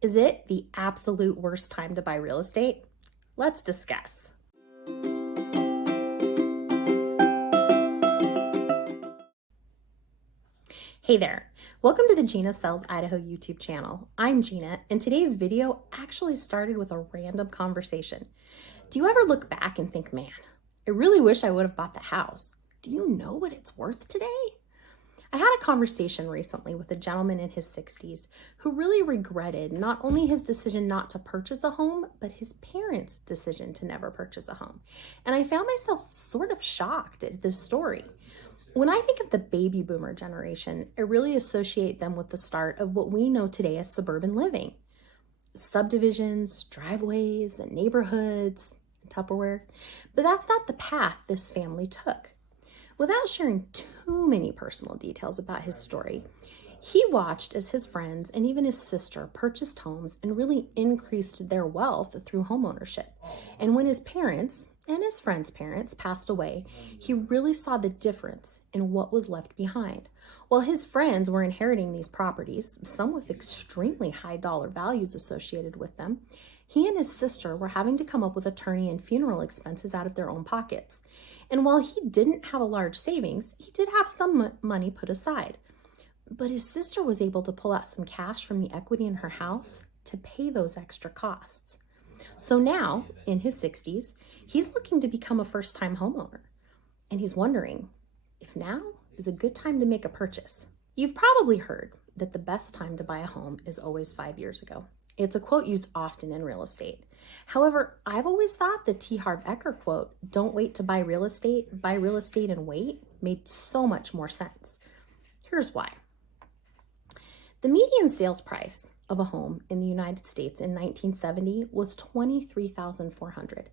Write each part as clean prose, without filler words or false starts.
Is it the absolute worst time to buy real estate? Let's discuss. Hey there, welcome to the Jeanna Sells Idaho YouTube channel. I'm Jeanna, and today's video actually started with a random conversation. Do you ever look back and think, man, I really wish I would have bought the house. Do you know what it's worth today? I had a conversation recently with a gentleman in his 60s who really regretted not only his decision not to purchase a home, but his parents' decision to never purchase a home. And I found myself sort of shocked at this story. When I think of the baby boomer generation, I really associate them with the start of what we know today as suburban living. Subdivisions, driveways, and neighborhoods, and Tupperware. But that's not the path this family took. Without sharing too many personal details about his story, he watched as his friends and even his sister purchased homes and really increased their wealth through homeownership. And when his parents and his friends' parents passed away, he really saw the difference in what was left behind. While his friends were inheriting these properties, some with extremely high dollar values associated with them, he and his sister were having to come up with attorney and funeral expenses out of their own pockets. And while he didn't have a large savings, he did have some money put aside. But his sister was able to pull out some cash from the equity in her house to pay those extra costs. So now, in his 60s, he's looking to become a first-time homeowner. And he's wondering if now is a good time to make a purchase. You've probably heard that the best time to buy a home is always 5 years ago. It's a quote used often in real estate. However, I've always thought the T. Harv Eker quote, "Don't wait to buy real estate and wait," made so much more sense. Here's why. The median sales price of a home in the United States in 1970 was $23,400.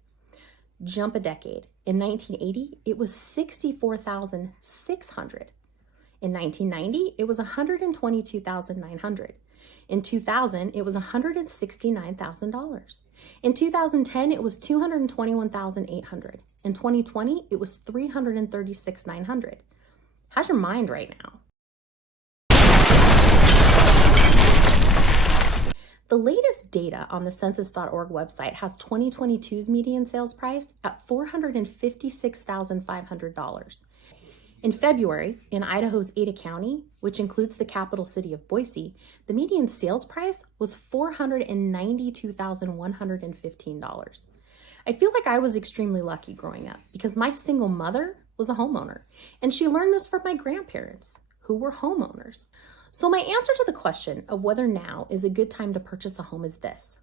Jump a decade. In 1980, it was $64,600. In 1990, it was $122,900. In 2000, it was $169,000. In 2010, it was $221,800. In 2020, it was $336,900. How's your mind right now? The latest data on the census.org website has 2022's median sales price at $456,500. In February, in Idaho's Ada County, which includes the capital city of Boise, the median sales price was $492,115. I feel like I was extremely lucky growing up because my single mother was a homeowner, and she learned this from my grandparents, who were homeowners. So my answer to the question of whether now is a good time to purchase a home is this.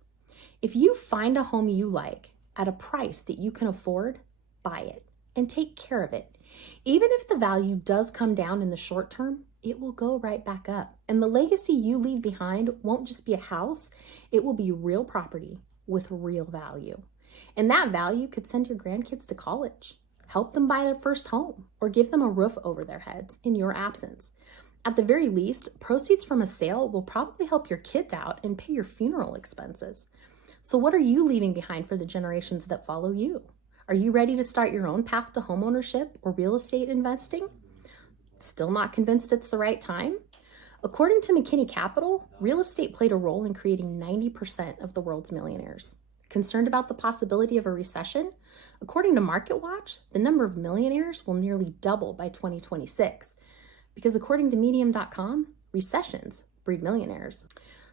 If you find a home you like at a price that you can afford, buy it and take care of it. Even if the value does come down in the short term, it will go right back up. And the legacy you leave behind won't just be a house, it will be real property with real value. And that value could send your grandkids to college, help them buy their first home, or give them a roof over their heads in your absence. At the very least, proceeds from a sale will probably help your kids out and pay your funeral expenses. So what are you leaving behind for the generations that follow you? Are you ready to start your own path to homeownership or real estate investing? Still not convinced it's the right time? According to McKinney Capital, real estate played a role in creating 90% of the world's millionaires. Concerned about the possibility of a recession? According to MarketWatch, the number of millionaires will nearly double by 2026. Because according to Medium.com, recessions breed millionaires.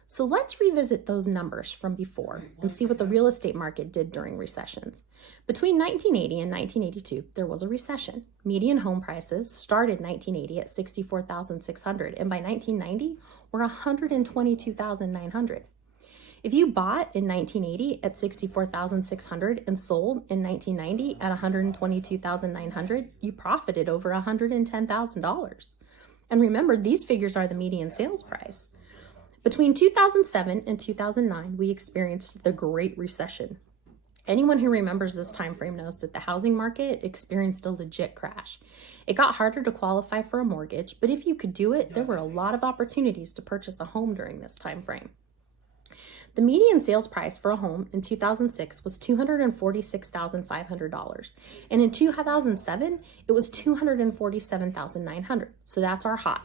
So let's revisit those numbers from before and see what the real estate market did during recessions. Between 1980 and 1982, there was a recession. Median home prices started 1980 at $64,600 and by 1990 were $122,900. If you bought in 1980 at $64,600 and sold in 1990 at $122,900, you profited over $110,000. And remember, these figures are the median sales price. Between 2007 and 2009, we experienced the Great Recession. Anyone who remembers this time frame knows that the housing market experienced a legit crash. It got harder to qualify for a mortgage, but if you could do it, there were a lot of opportunities to purchase a home during this time frame. The median sales price for a home in 2006 was $246,500, and in 2007, it was $247,900, so that's our high.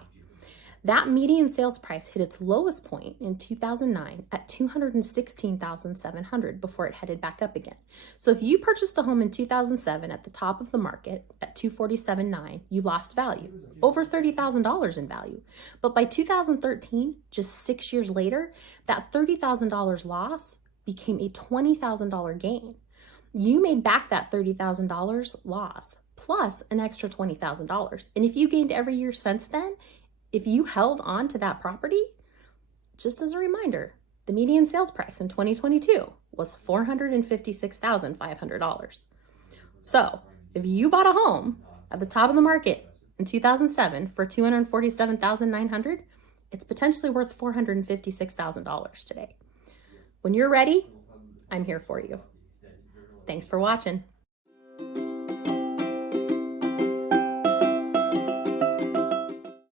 That median sales price hit its lowest point in 2009 at $216,700 before it headed back up again. So if you purchased a home in 2007 at the top of the market at $247,900, you lost value, over $30,000 in value. But by 2013, just 6 years later, that $30,000 loss became a $20,000 gain. You made back that $30,000 loss plus an extra $20,000. And if you gained every year since then, if you held on to that property, just as a reminder, the median sales price in 2022 was $456,500. So if you bought a home at the top of the market in 2007 for $247,900, it's potentially worth $456,000 today. When you're ready, I'm here for you. Thanks for watching.